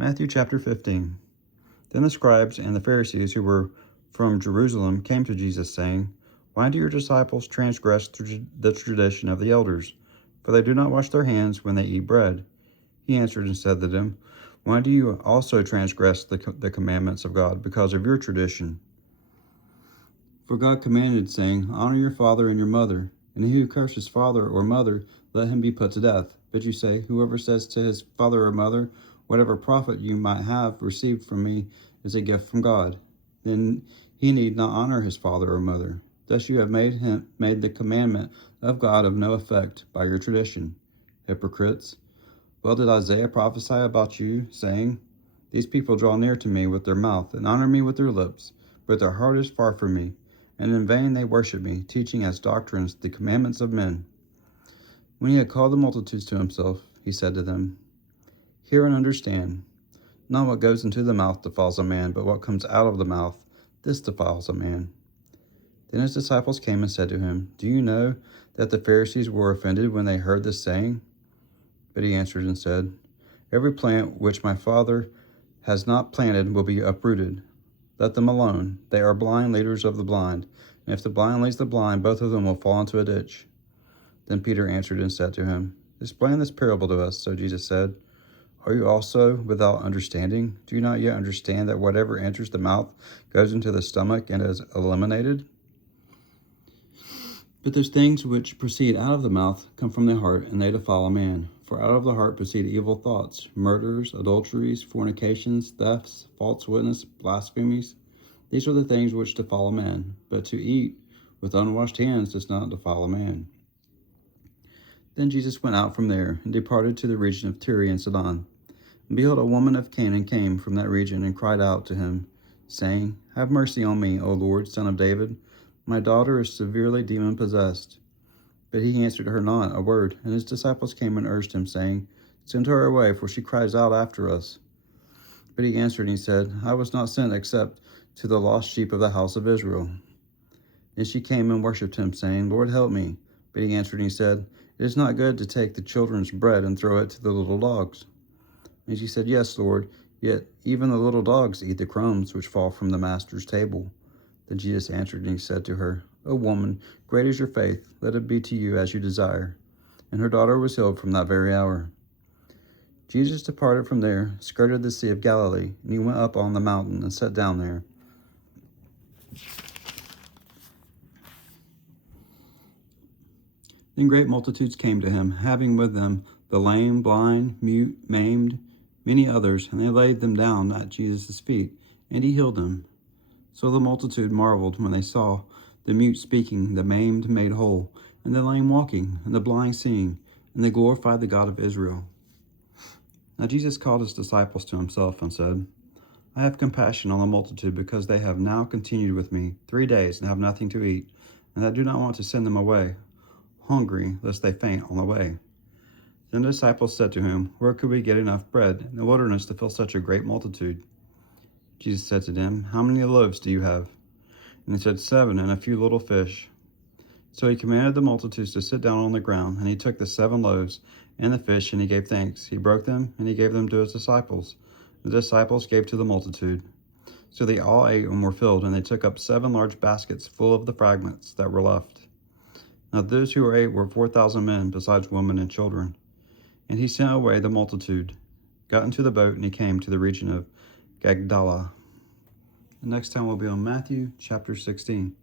Matthew chapter 15. Then the scribes and the Pharisees who were from Jerusalem came to Jesus, saying, "Why do your disciples transgress the tradition of the elders? For they do not wash their hands when they eat bread." He answered and said to them, "Why do you also transgress the commandments of God because of your tradition? For God commanded, saying, 'Honor your father and your mother,' and he who curses father or mother, let him be put to death. But you say, whoever says to his father or mother, 'Whatever profit you might have received from me is a gift from God,' then he need not honor his father or mother. Thus you have made the commandment of God of no effect by your tradition. Hypocrites! Well did Isaiah prophesy about you, saying, 'These people draw near to me with their mouth and honor me with their lips, but their heart is far from me, and in vain they worship me, teaching as doctrines the commandments of men.'" When he had called the multitudes to himself, he said to them, "Hear and understand. Not what goes into the mouth defiles a man, but what comes out of the mouth, this defiles a man." Then his disciples came and said to him, "Do you know that the Pharisees were offended when they heard this saying?" But he answered and said, "Every plant which my Father has not planted will be uprooted. Let them alone. They are blind leaders of the blind. And if the blind leads the blind, both of them will fall into a ditch." Then Peter answered and said to him, "Explain this parable to us." So Jesus said, "Are you also without understanding? Do you not yet understand that whatever enters the mouth goes into the stomach and is eliminated? But those things which proceed out of the mouth come from the heart, and they defile a man. For out of the heart proceed evil thoughts, murders, adulteries, fornications, thefts, false witness, blasphemies. These are the things which defile a man. But to eat with unwashed hands does not defile a man." Then Jesus went out from there and departed to the region of Tyre and Sidon. And behold, a woman of Canaan came from that region and cried out to him, saying, "Have mercy on me, O Lord, Son of David. My daughter is severely demon-possessed." But he answered her not a word. And his disciples came and urged him, saying, "Send her away, for she cries out after us." But he answered and he said, "I was not sent except to the lost sheep of the house of Israel." And she came and worshipped him, saying, "Lord, help me." But he answered and he said, "It is not good to take the children's bread and throw it to the little dogs." And she said, "Yes, Lord, yet even the little dogs eat the crumbs which fall from the master's table." Then Jesus answered and he said to her, "O woman, great is your faith. Let it be to you as you desire." And her daughter was healed from that very hour. Jesus departed from there, skirted the Sea of Galilee, and he went up on the mountain and sat down there. Then great multitudes came to him, having with them the lame, blind, mute, maimed, many others, and they laid them down at Jesus' feet, and he healed them. So the multitude marveled when they saw the mute speaking, the maimed made whole, and the lame walking, and the blind seeing, and they glorified the God of Israel. Now Jesus called his disciples to himself and said, "I have compassion on the multitude, because they have now continued with me 3 days and have nothing to eat, and I do not want to send them away hungry, lest they faint on the way." Then the disciples said to him, "Where could we get enough bread in the wilderness to fill such a great multitude?" Jesus said to them, "How many loaves do you have?" And they said, 7, and a few little fish. So he commanded the multitudes to sit down on the ground, and he took the 7 loaves and the fish, and he gave thanks. He broke them, and he gave them to his disciples. The disciples gave to the multitude. So they all ate and were filled, and they took up 7 large baskets full of the fragments that were left. Now those who ate were 4,000 men, besides women and children. And he sent away the multitude, got into the boat, and he came to the region of Magdala. The next time we'll be on Matthew chapter 16.